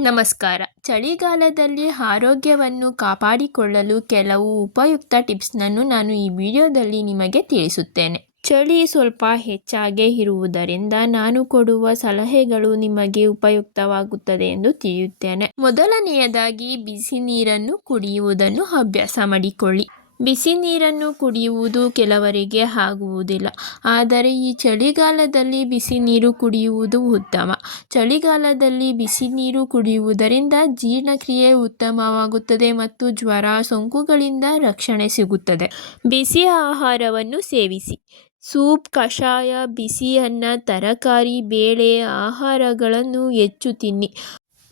ನಮಸ್ಕಾರ. ಚಳಿಗಾಲದಲ್ಲಿ ಆರೋಗ್ಯವನ್ನು ಕಾಪಾಡಿಕೊಳ್ಳಲು ಕೆಲವು ಉಪಯುಕ್ತ ಟಿಪ್ಸ್‌ನನ್ನು ನಾನು ಈ ವಿಡಿಯೋದಲ್ಲಿ ನಿಮಗೆ ತಿಳಿಸುತ್ತೇನೆ. ಚಳಿ ಸ್ವಲ್ಪ ಹೆಚ್ಚಾಗೇ ಇರುವುದರಿಂದ ನಾನು ಕೊಡುವ ಸಲಹೆಗಳು ನಿಮಗೆ ಉಪಯುಕ್ತವಾಗುತ್ತದೆ ಎಂದು ತಿಳಿಯುತ್ತೇನೆ. ಮೊದಲನೆಯದಾಗಿ ಬಿಸಿ ನೀರನ್ನು ಕುಡಿಯುವುದನ್ನು ಅಭ್ಯಾಸ ಮಾಡಿಕೊಳ್ಳಿ. ಬಿಸಿ ನೀರನ್ನು ಕುಡಿಯುವುದು ಕೆಲವರಿಗೆ ಆಗುವುದಿಲ್ಲ, ಆದರೆ ಈ ಚಳಿಗಾಲದಲ್ಲಿ ಬಿಸಿ ನೀರು ಕುಡಿಯುವುದು ಉತ್ತಮ. ಚಳಿಗಾಲದಲ್ಲಿ ಬಿಸಿ ನೀರು ಕುಡಿಯುವುದರಿಂದ ಜೀರ್ಣಕ್ರಿಯೆ ಉತ್ತಮವಾಗುತ್ತದೆ ಮತ್ತು ಜ್ವರ, ಸೋಂಕುಗಳಿಂದ ರಕ್ಷಣೆ ಸಿಗುತ್ತದೆ. ಬಿಸಿ ಆಹಾರವನ್ನು ಸೇವಿಸಿ. ಸೂಪ್, ಕಷಾಯ, ಬಿಸಿ ಅನ್ನ, ತರಕಾರಿ, ಬೇಳೆ ಆಹಾರಗಳನ್ನು ಹೆಚ್ಚು ತಿನ್ನಿ.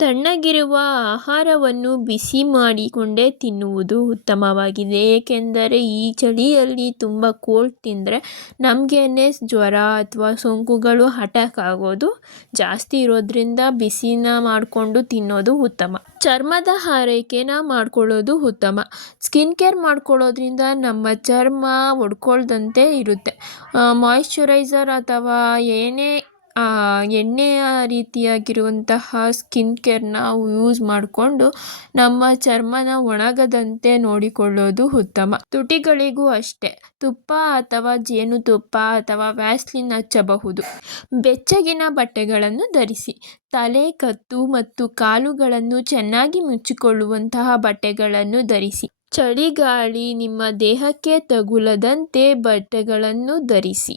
ತಣ್ಣಗಿರುವ ಆಹಾರವನ್ನು ಬಿಸಿ ಮಾಡಿಕೊಂಡೇ ತಿನ್ನುವುದು ಉತ್ತಮವಾಗಿದೆ, ಏಕೆಂದರೆ ಈ ಚಳಿಯಲ್ಲಿ ತುಂಬ ಕೋಲ್ಡ್ ತಿಂದರೆ ನಮಗೇನೆ ಜ್ವರ ಅಥವಾ ಸೋಂಕುಗಳು ಅಟ್ಯಾಕ್ ಆಗೋದು ಜಾಸ್ತಿ ಇರೋದ್ರಿಂದ ಬಿಸಿನ ಮಾಡಿಕೊಂಡು ತಿನ್ನೋದು ಉತ್ತಮ. ಚರ್ಮದ ಆರೈಕೆನ ಮಾಡ್ಕೊಳ್ಳೋದು ಉತ್ತಮ. ಸ್ಕಿನ್ ಕೇರ್ ಮಾಡ್ಕೊಳ್ಳೋದ್ರಿಂದ ನಮ್ಮ ಚರ್ಮ ಒಡ್ಕೊಳ್ದಂತೆ ಇರುತ್ತೆ. ಮಾಯಿಶ್ಚರೈಸರ್ ಅಥವಾ ಏನೇ ಎಣ್ಣೆಯ ರೀತಿಯಾಗಿರುವಂತಹ ಸ್ಕಿನ್ ಕೇರ್ನ ಯೂಸ್ ಮಾಡಿಕೊಂಡು ನಮ್ಮ ಚರ್ಮನ ಒಣಗದಂತೆ ನೋಡಿಕೊಳ್ಳೋದು ಉತ್ತಮ. ತುಟಿಗಳಿಗೂ ಅಷ್ಟೇ ತುಪ್ಪ ಅಥವಾ ಜೇನುತುಪ್ಪ ಅಥವಾ ವ್ಯಾಸ್ಲಿನ್ ಹಚ್ಚಬಹುದು. ಬೆಚ್ಚಗಿನ ಬಟ್ಟೆಗಳನ್ನು ಧರಿಸಿ. ತಲೆ, ಕತ್ತು ಮತ್ತು ಕಾಲುಗಳನ್ನು ಚೆನ್ನಾಗಿ ಮುಚ್ಚಿಕೊಳ್ಳುವಂತಹ ಬಟ್ಟೆಗಳನ್ನು ಧರಿಸಿ. ಚಳಿಗಾಳಿ ನಿಮ್ಮ ದೇಹಕ್ಕೆ ತಗುಲದಂತೆ ಬಟ್ಟೆಗಳನ್ನು ಧರಿಸಿ.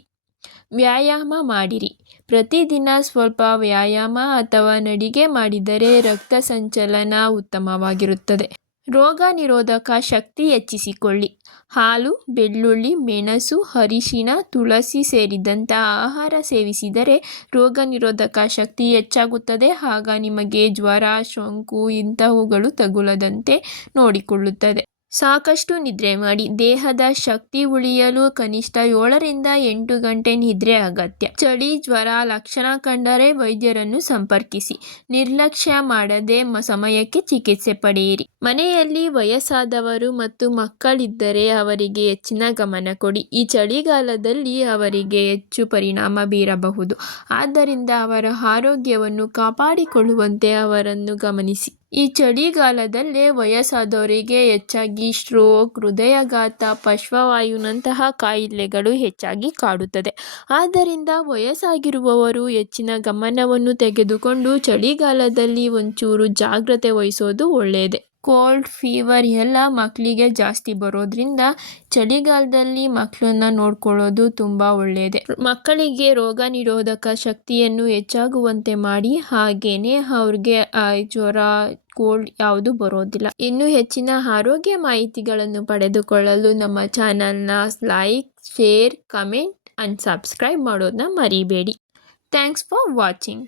ವ್ಯಾಯಾಮ ಮಾಡಿರಿ. ಪ್ರತಿದಿನ ಸ್ವಲ್ಪ ವ್ಯಾಯಾಮ ಅಥವಾ ನಡಿಗೆ ಮಾಡಿದರೆ ರಕ್ತ ಸಂಚಲನ ಉತ್ತಮವಾಗಿರುತ್ತದೆ. ರೋಗ ನಿರೋಧಕ ಶಕ್ತಿ ಹೆಚ್ಚಿಸಿಕೊಳ್ಳಿ. ಹಾಲು, ಬೆಳ್ಳುಳ್ಳಿ, ಮೆಣಸು, ಅರಿಶಿಣ, ತುಳಸಿ ಸೇರಿದಂಥ ಆಹಾರ ಸೇವಿಸಿದರೆ ರೋಗ ನಿರೋಧಕ ಶಕ್ತಿ ಹೆಚ್ಚಾಗುತ್ತದೆ. ಆಗ ನಿಮಗೆ ಜ್ವರ, ಸೋಂಕು ಇಂತಹವುಗಳು ತಗುಲದಂತೆ ನೋಡಿಕೊಳ್ಳುತ್ತದೆ. ಸಾಕಷ್ಟು ನಿದ್ರೆ ಮಾಡಿ. ದೇಹದ ಶಕ್ತಿ ಉಳಿಯಲು ಕನಿಷ್ಠ 7ರಿಂದ 8 ಗಂಟೆ ನಿದ್ರೆ ಅಗತ್ಯ. ಚಳಿ, ಜ್ವರ ಲಕ್ಷಣ ಕಂಡರೆ ವೈದ್ಯರನ್ನು ಸಂಪರ್ಕಿಸಿ. ನಿರ್ಲಕ್ಷ್ಯ ಮಾಡದೆ ಸಮಯಕ್ಕೆ ಚಿಕಿತ್ಸೆ ಪಡೆಯಿರಿ. ಮನೆಯಲ್ಲಿ ವಯಸ್ಸಾದವರು ಮತ್ತು ಮಕ್ಕಳಿದ್ದರೆ ಅವರಿಗೆ ಹೆಚ್ಚಿನ ಗಮನ ಕೊಡಿ. ಈ ಚಳಿಗಾಲದಲ್ಲಿ ಅವರಿಗೆ ಹೆಚ್ಚು ಪರಿಣಾಮ ಬೀರಬಹುದು, ಆದ್ದರಿಂದ ಅವರ ಆರೋಗ್ಯವನ್ನು ಕಾಪಾಡಿಕೊಳ್ಳುವಂತೆ ಅವರನ್ನು ಗಮನಿಸಿ. ಈ ಚಳಿಗಾಲದಲ್ಲೇ ವಯಸ್ಸಾದವರಿಗೆ ಹೆಚ್ಚಾಗಿ ಸ್ಟ್ರೋಕ್, ಹೃದಯಾಘಾತ, ಪಾರ್ಶ್ವವಾಯುನಂತಹ ಕಾಯಿಲೆಗಳು ಹೆಚ್ಚಾಗಿ ಕಾಡುತ್ತದೆ. ಆದ್ದರಿಂದ ವಯಸ್ಸಾಗಿರುವವರು ಹೆಚ್ಚಿನ ಗಮನವನ್ನು ತೆಗೆದುಕೊಂಡು ಚಳಿಗಾಲದಲ್ಲಿ ಒಂಚೂರು ಜಾಗ್ರತೆ ವಹಿಸೋದು ಒಳ್ಳೆಯದೇ. ಕೋಲ್ಡ್, ಫೀವರ್ ಎಲ್ಲ ಮಕ್ಕಳಿಗೆ ಜಾಸ್ತಿ ಬರೋದ್ರಿಂದ ಚಳಿಗಾಲದಲ್ಲಿ ಮಕ್ಕಳನ್ನ ನೋಡ್ಕೊಳ್ಳೋದು ತುಂಬ ಒಳ್ಳೆಯದೇ. ಮಕ್ಕಳಿಗೆ ರೋಗ ನಿರೋಧಕ ಶಕ್ತಿಯನ್ನು ಹೆಚ್ಚಾಗುವಂತೆ ಮಾಡಿ, ಹಾಗೇನೆ ಅವ್ರಿಗೆ ಜ್ವರ, ಕೋಲ್ಡ್ ಯಾವುದು ಬರೋದಿಲ್ಲ. ಇನ್ನೂ ಹೆಚ್ಚಿನ ಆರೋಗ್ಯ ಮಾಹಿತಿಗಳನ್ನು ಪಡೆದುಕೊಳ್ಳಲು ನಮ್ಮ ಚಾನಲ್ನ like, share, comment and subscribe ಮಾಡೋದನ್ನ ಮರಿಬೇಡಿ. Thanks for watching.